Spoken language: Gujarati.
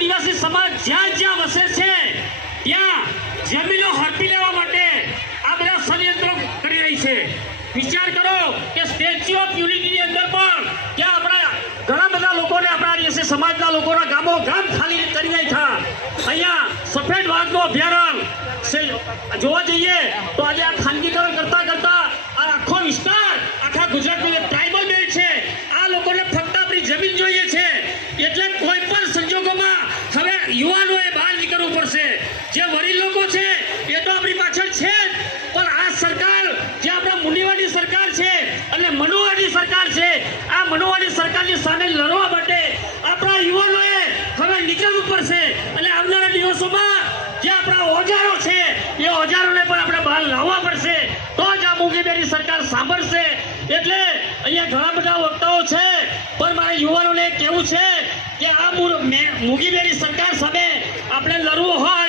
આદિવાસી સમાજ જ્યાં જ્યાં વસે છે ત્યાં જમીનો હડપી લેવા માટે આ બધા ષડયંત્રો કરી રહી છે. વિચાર કરો કે સ્ટેચ્યુ ઓફ યુનિટીની અંદર પણ ત્યાં આપણા ઘણા બધા લોકોને આપણા આદિવાસી સમાજના લોકોના ગામો ગામ ખાલી કરી નાખ્યા. અહીંયા સફેદ વાઘનો અભયારણ્ય જોવા જઈએ તો આજે આ ખાનગીકરણ કરતા કરતા આ આખો વિસ્તાર આખા ગુજરાતનો જે ટ્રાઇબલ બેલ્ટ છે આ લોકોને ફક્ત આપણી જમીન જોઈએ છે. એટલે કોઈ પણ સંજોગોમાં હવે યુવાનોએ બહાર નીકળવું પડશે. જે વડીલ લોકો છે એ તો આપણી પાછળ છે જ, પણ આ સરકાર જે આપણા મુનિવાડી સરકાર છે અને મનુવાડી સરકાર છે, આ મનુવાડી સરકારની સામે લડવા માટે આપણા યુવાનોએ હવે નીકળવું પડશે. અને આવનારા દિવસોમાં જે આપણા ઓજારો છે એ ઓજારોને પણ આપણે બહાર લાવવા પડશે, તો જ આ મૂંગીબેરી સરકાર સાંભળશે. એટલે અહીંયા ઘણા બધા વક્તાઓ છે, પણ મારા યુવાનોને કહેવું છે કે આ મૂંગીબેરી સરકાર સામે આપણે લડવું હોય